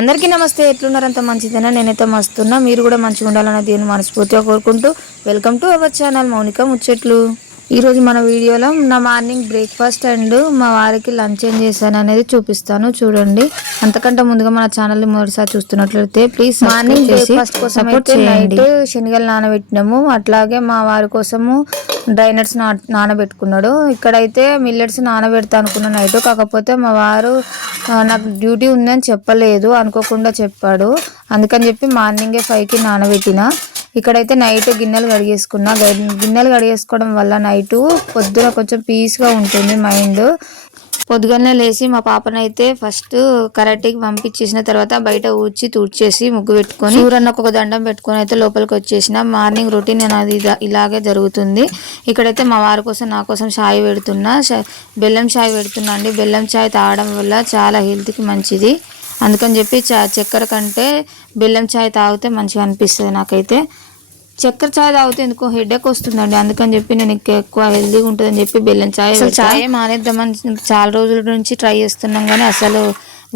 అందరికీ నమస్తే. ఎట్లున్నారంత మంచిదేనా? నేనైతే మస్తున్నా. మీరు కూడా మంచిగా ఉండాలని దీన్ని మనస్ఫూర్తిగా కోరుకుంటూ welcome to our channel Mounika ముచ్చట్లు. ఈరోజు మన వీడియోలో నా మార్నింగ్ బ్రేక్ఫాస్ట్ అండ్ మా వారికి లంచ్ ఏం చేశాను అనేది చూపిస్తాను, చూడండి. అంతకంటే ముందుగా మన ఛానల్ని మొదటిసారి చూస్తున్నట్లయితే ప్లీజ్ మార్నింగ్ బ్రేక్ఫాస్ట్ కోసం అయితే నైట్ శనగలు నానబెట్టినాము. అట్లాగే మా వారి కోసము డ్రై నట్స్ నానబెట్టుకున్నాడు. ఇక్కడైతే మిల్లెట్స్ నానబెడతా అనుకున్న నైట్, కాకపోతే మా వారు నాకు డ్యూటీ ఉందని చెప్పలేదు, అనుకోకుండా చెప్పాడు. అందుకని చెప్పి మార్నింగే 5కి నానబెట్టిన. ఇక్కడైతే నైట్ గిన్నెలు కడిగేసుకున్నా. గిన్నెలు కడిగేసుకోవడం వల్ల నైట్ పొద్దున కొంచెం పీస్గా ఉంటుంది మైండ్. పొద్దుగానే లేచి మా పాపనైతే ఫస్ట్ కరాటీకి పంపించేసిన తర్వాత బయట ఊడ్చి తుడిచేసి ముగ్గు పెట్టుకొని సూరన్నకు ఒక దండం పెట్టుకొని అయితే లోపలికి వచ్చేసిన. మార్నింగ్ రొటీన్ నేను అది ఇలాగే జరుగుతుంది. ఇక్కడైతే మా వారి కోసం నా కోసం చాయ్ పెడుతున్నా, బెల్లం చాయ్ పెడుతున్నా అండి. బెల్లం చాయ్ తాగడం వల్ల చాలా హెల్త్కి మంచిది. అందుకని చెప్పి చక్కెర కంటే బెల్లం చాయ్ తాగితే మంచిగా అనిపిస్తుంది నాకైతే. చక్కెర చాయ్ తాగితే ఎందుకో హెడేక్ వస్తుందండి. అందుకని చెప్పి నేను ఎక్కువ హెల్తీగా ఉంటుందని చెప్పి బెల్లం చాయ్. అసలు చాయ్ మానేద్దామని చాలా రోజుల నుంచి ట్రై చేస్తున్నాం కానీ అసలు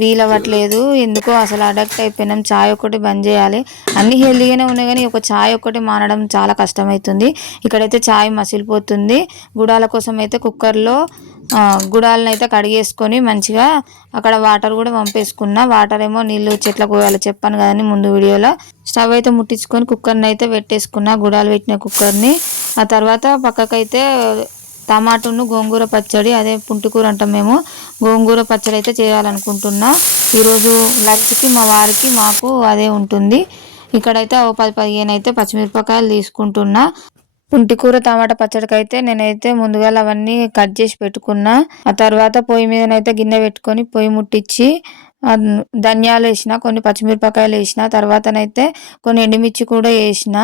వీలవ్వట్లేదు. ఎందుకో అసలు అడక్ట్ అయిపోయినాం. చాయ్ ఒకటి బంద్ చేయాలి. అన్ని హెల్తీగానే ఉన్నాయి కానీ ఒక చాయ్ ఒకటి మానడం చాలా కష్టమవుతుంది. ఇక్కడైతే చాయ్ మసిలిపోతుంది. గుడాల కోసం అయితే కుక్కర్లో గుడాలను అయితే కడిగేసుకొని మంచిగా అక్కడ వాటర్ కూడా పంపేసుకున్నా. వాటర్ ఏమో నీళ్ళు చెట్లకు పోయాలి చెప్పాను కదండి ముందు వీడియోలో. స్టవ్ అయితే ముట్టించుకొని కుక్కర్ని అయితే పెట్టేసుకున్నా, గుడాలు పెట్టిన కుక్కర్ని. ఆ తర్వాత పక్కకైతే టమాటాను గోంగూర పచ్చడి, అదే పుంటికూర అంటాం మేము, గోంగూర పచ్చడి అయితే చేయాలనుకుంటున్నా. ఈరోజు లంచ్కి మా వారికి మాకు అదే ఉంటుంది. ఇక్కడైతే 10-15 అయితే పచ్చిమిరపకాయలు తీసుకుంటున్నా. పుంటికూర టమాటా పచ్చడికి అయితే నేనైతే ముందుగా అవన్నీ కట్ చేసి పెట్టుకున్నా. ఆ తర్వాత పొయ్యి మీదనైతే గిన్నె పెట్టుకొని పొయ్యి ముట్టించి ధనియాలు వేసిన, కొన్ని పచ్చిమిరపకాయలు వేసిన, తర్వాతనైతే కొన్ని ఎండుమిర్చి కూడా వేసిన.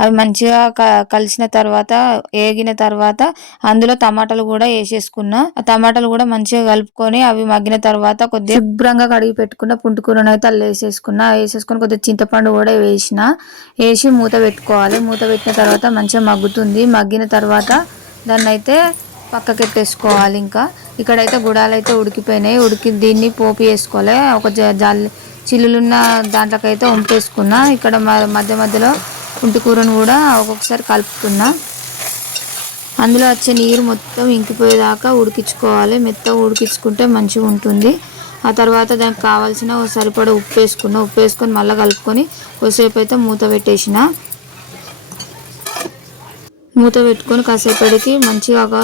అవి మంచిగా కలిసిన తర్వాత వేగిన తర్వాత అందులో టమాటాలు కూడా వేసేసుకున్నా. ఆ టమాటాలు కూడా మంచిగా కలుపుకొని అవి మగ్గిన తర్వాత కొద్దిగా శుభ్రంగా కడిగి పెట్టుకున్న పుంటికూరను అయితే అల్ల వేసేసుకున్నా. వేసేసుకొని కొద్దిగా చింతపండు కూడా వేసి మూత పెట్టుకోవాలి. మూత పెట్టిన తర్వాత మంచిగా మగ్గుతుంది. మగ్గిన తర్వాత దాన్ని అయితే పక్కకెట్టేసుకోవాలి. ఇంకా ఇక్కడైతే గుడాలు అయితే ఉడికిపోయినాయి. దీన్ని పోపు వేసుకోవాలి. ఒక చిల్లులున్న దాంట్లోకైతే వంపేసుకున్నా. ఇక్కడ మధ్య మధ్యలో పుంటికూరను కూడా ఒక్కొక్కసారి కలుపుతున్నా. అందులో వచ్చే నీరు మొత్తం ఇంకిపోయేదాకా ఉడికించుకోవాలి. మెత్తగా ఉడికించుకుంటే మంచిగా ఉంటుంది. ఆ తర్వాత దానికి కావాల్సిన సరిపడా ఉప్పు వేసుకొని మళ్ళీ కలుపుకొని కొద్దిసేపు అయితే మూత పెట్టేసిన. మూత పెట్టుకొని కాసేపటికి మంచిగా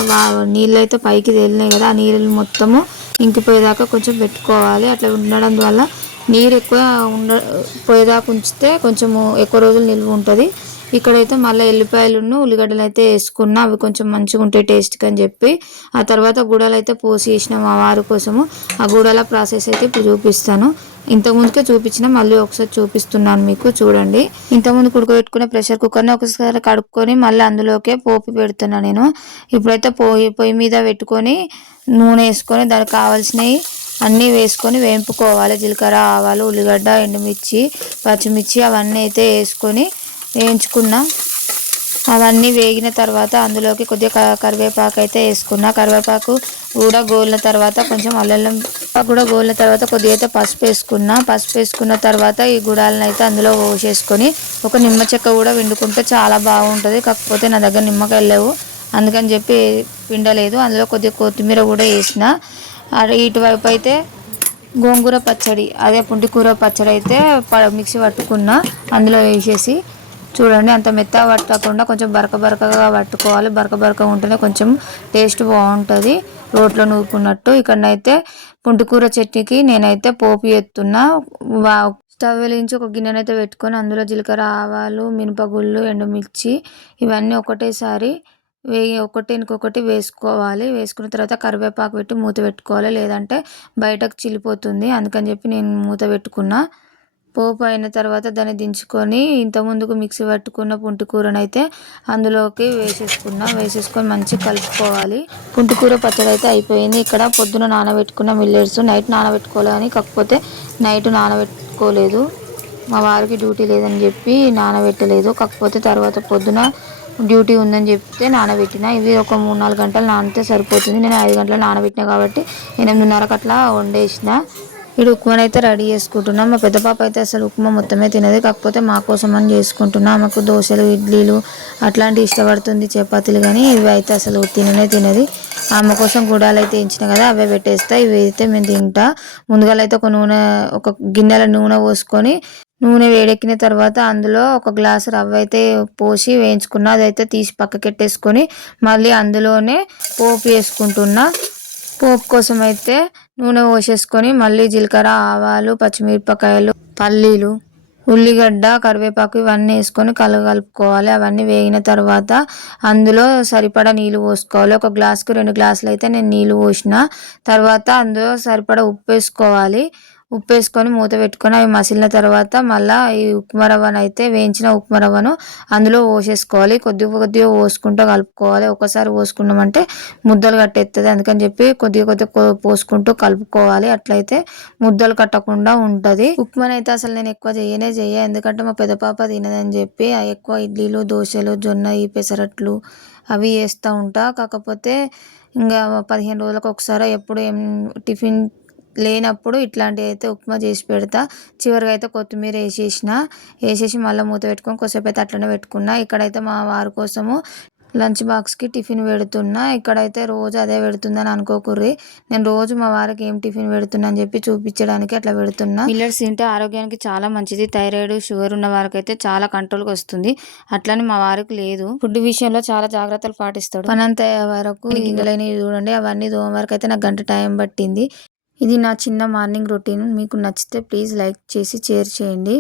నీళ్ళు అయితే పైకి తేలినాయి కదా, ఆ నీళ్ళు మొత్తము ఇంకిపోయేదాకా కొంచెం పెట్టుకోవాలి. అట్లా ఉండడం వల్ల నీరు ఎక్కువ పోయేదాకా ఉంచితే కొంచెము ఎక్కువ రోజులు నిల్వ ఉంటుంది. ఇక్కడైతే మళ్ళీ ఎల్లిపాయలను ఉల్లిగడ్డలు అయితే వేసుకున్నా. అవి కొంచెం మంచిగా ఉంటాయి టేస్ట్కి అని చెప్పి. ఆ తర్వాత గుడాలు అయితే పోసి వేసిన మా వారి కోసము. ఆ గుడాల ప్రాసెస్ అయితే ఇప్పుడు చూపిస్తాను. ఇంతకుముందుకే చూపించిన, మళ్ళీ ఒకసారి చూపిస్తున్నాను మీకు, చూడండి. ఇంతకుముందు ఉడకబెట్టుకునే ప్రెషర్ కుక్కర్ని ఒకసారి కడుక్కొని మళ్ళీ అందులోకే పోపు పెడుతున్నా నేను. ఇప్పుడైతే పొయ్యి మీద పెట్టుకొని నూనె వేసుకొని దానికి కావాల్సినవి అన్నీ వేసుకొని వేయింపుకోవాలి. జీలకర్ర, ఆవాలు, ఉల్లిగడ్డ, ఎండుమిర్చి, పచ్చిమిర్చి అవన్నీ అయితే వేసుకొని వేయించుకున్నా. అవన్నీ వేగిన తర్వాత అందులోకి కొద్దిగా కరివేపాకు అయితే వేసుకున్నా. కరివేపాకు కూడా గోలిన తర్వాత కొంచెం అల్లం కూడా గోలిన తర్వాత కొద్దిగా అయితే పసుపు వేసుకున్నా. పసుపు వేసుకున్న తర్వాత ఈ గుడాలను అయితే అందులో పోసేసుకొని ఒక నిమ్మ చెక్క కూడా పిండుకుంటే చాలా బాగుంటుంది. కాకపోతే నా దగ్గర నిమ్మకాయలు లేవు, అందుకని చెప్పి పిండలేదు. అందులో కొద్దిగా కొత్తిమీర కూడా వేసిన. ఇటువైపు అయితే గోంగూర పచ్చడి, అదే పుంటికూర పచ్చడి అయితే మిక్సీ పట్టుకున్నా. అందులో వేసేసి చూడండి, అంత మెత్తగా పట్టకుండా కొంచెం బరకగా పట్టుకోవాలి. బరక ఉంటేనే కొంచెం టేస్ట్ బాగుంటుంది, రోట్లో నూరుకున్నట్టు. ఇక్కడనైతే పుంటికూర చట్నీకి నేనైతే పోపు ఎత్తున్నా. స్టవ్ వెలిగించి ఒక గిన్నెనైతే పెట్టుకొని అందులో జీలకర్ర, ఆవాలు, మినపగుళ్ళు, ఎండుమిర్చి ఇవన్నీ ఒకటేసారి ఇంకొకటి వేసుకోవాలి. వేసుకున్న తర్వాత కరివేపాకు పెట్టి మూత పెట్టుకోవాలి, లేదంటే బయటకు చిల్లిపోతుంది. అందుకని చెప్పి నేను మూత పెట్టుకున్నా. పోపు అయిన తర్వాత దాన్ని దించుకొని ఇంతకుముందుకు మిక్సీ పట్టుకున్న పుంటికూరను అయితే అందులోకి వేసేసుకొని మంచిగా కలుపుకోవాలి. పుంటికూర పచ్చడి అయితే అయిపోయింది. ఇక్కడ పొద్దున నానబెట్టుకున్న మిల్లెట్స్ నైట్ నానబెట్టుకోవాలి, కాకపోతే నైట్ నానబెట్టుకోలేదు. మా వారికి డ్యూటీ లేదని చెప్పి నానబెట్టలేదు. కాకపోతే తర్వాత పొద్దున డ్యూటీ ఉందని చెప్తే నానబెట్టిన. ఇవి ఒక 3-4 గంటలు నానితే సరిపోతుంది. నేను 5 గంటలు నానబెట్టినా కాబట్టి 8:30కి అట్లా వండేసిన. ఇక్కడ ఉప్మానైతే రెడీ చేసుకుంటున్నాం. మా పెద్ద పాప అయితే అసలు ఉప్మా మొత్తమే తినదు, కాకపోతే మా కోసం అని చేసుకుంటున్నా. ఆమెకు దోశలు, ఇడ్లీలు అట్లాంటివి ఇష్టపడుతుంది, చపాతీలు, కానీ ఇవి అయితే అసలు తినది. ఆమె కోసం గుడాలు అయితే ఎంచిన కదా, అవే పెట్టేస్తా. ఇవి అయితే మేము తింటా. ముందుగా అయితే ఒక గిన్నెల నూనె పోసుకొని, నూనె వేడెక్కిన తర్వాత అందులో ఒక గ్లాసు రవ్వ అయితే పోసి వేయించుకున్నా. అదైతే తీసి పక్కకెట్టేసుకొని మళ్ళీ అందులోనే పోపు వేసుకుంటున్నా. పోపు కోసం అయితే నూనె పోసేసుకొని మళ్ళీ జీలకర్ర, ఆవాలు, పచ్చిమిరపకాయలు, పల్లీలు, ఉల్లిగడ్డ, కరివేపాకు ఇవన్నీ వేసుకొని కలుపుకోవాలి. అవన్నీ వేగిన తర్వాత అందులో సరిపడా నీళ్ళు పోసుకోవాలి. ఒక గ్లాసుకు 2 గ్లాసులు అయితే నేను నీళ్ళు పోసిన. తర్వాత అందులో సరిపడా ఉప్పు వేసుకోవాలి. ఉప్పు వేసుకొని మూత పెట్టుకొని అవి మసిలిన తర్వాత మళ్ళీ ఈ ఉప్మా రవ్వను అయితే వేయించిన ఉప్మా రవ్వను అందులో పోసేసుకోవాలి. కొద్దిగా పోసుకుంటూ కలుపుకోవాలి. ఒకసారి పోసుకున్నామంటే ముద్దలు కట్టేస్తుంది, అందుకని చెప్పి కొద్దిగా పోసుకుంటూ కలుపుకోవాలి. అట్లయితే ముద్దలు కట్టకుండా ఉంటుంది. ఉప్మాని అయితే అసలు నేను ఎక్కువ చెయ్య, ఎందుకంటే మా పెద్ద పాప తినదని చెప్పి ఎక్కువ ఇడ్లీలు, దోశలు, జొన్న ఈ పెసరట్లు అవి వేస్తూ ఉంటా. కాకపోతే ఇంకా 15 రోజులకు ఒకసారి ఎప్పుడు ఏం టిఫిన్ లేనప్పుడు ఇట్లాంటివి అయితే ఉప్మా చేసి పెడతా. చివరిగా అయితే కొత్తిమీర వేసేసి మళ్ళీ మూత పెట్టుకొని కొద్దిసేపు అయితే అట్లనే పెట్టుకున్నా. ఇక్కడైతే మా వారి కోసము లంచ్ బాక్స్కి టిఫిన్ పెడుతున్నా. ఇక్కడైతే రోజు అదే పెడుతుందని అనుకోకుర్రి, నేను రోజు మా వారికి ఏం టిఫిన్ పెడుతున్నా అని చెప్పి చూపించడానికి అట్లా పెడుతున్నా. మిల్లెట్స్ తింటే ఆరోగ్యానికి చాలా మంచిది. థైరాయిడ్, షుగర్ ఉన్న వారికి అయితే చాలా కంట్రోల్కి వస్తుంది. అట్లని మా వారికి లేదు. ఫుడ్ విషయంలో చాలా జాగ్రత్తలు పాటిస్తాడు. పనంత వరకు గిన్నెలైన చూడండి, అవన్నీ దోమ వరకు అయితే నాకు గంట టైం పట్టింది. ఇది నా చిన్న మార్నింగ్ రొటీన్. మీకు నచ్చితే ప్లీజ్ లైక్ చేసి షేర్ చేయండి.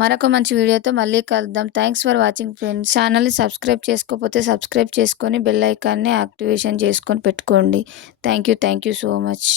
మరొక మంచి వీడియోతో మళ్ళీ కలుద్దాం. Thanks for watching friends. ఛానల్ని సబ్స్క్రైబ్ చేసుకోకపోతే సబ్స్క్రైబ్ చేసుకొని బెల్ ఐకాన్ని యాక్టివేషన్ చేసుకొని పెట్టుకోండి. Thank you so much.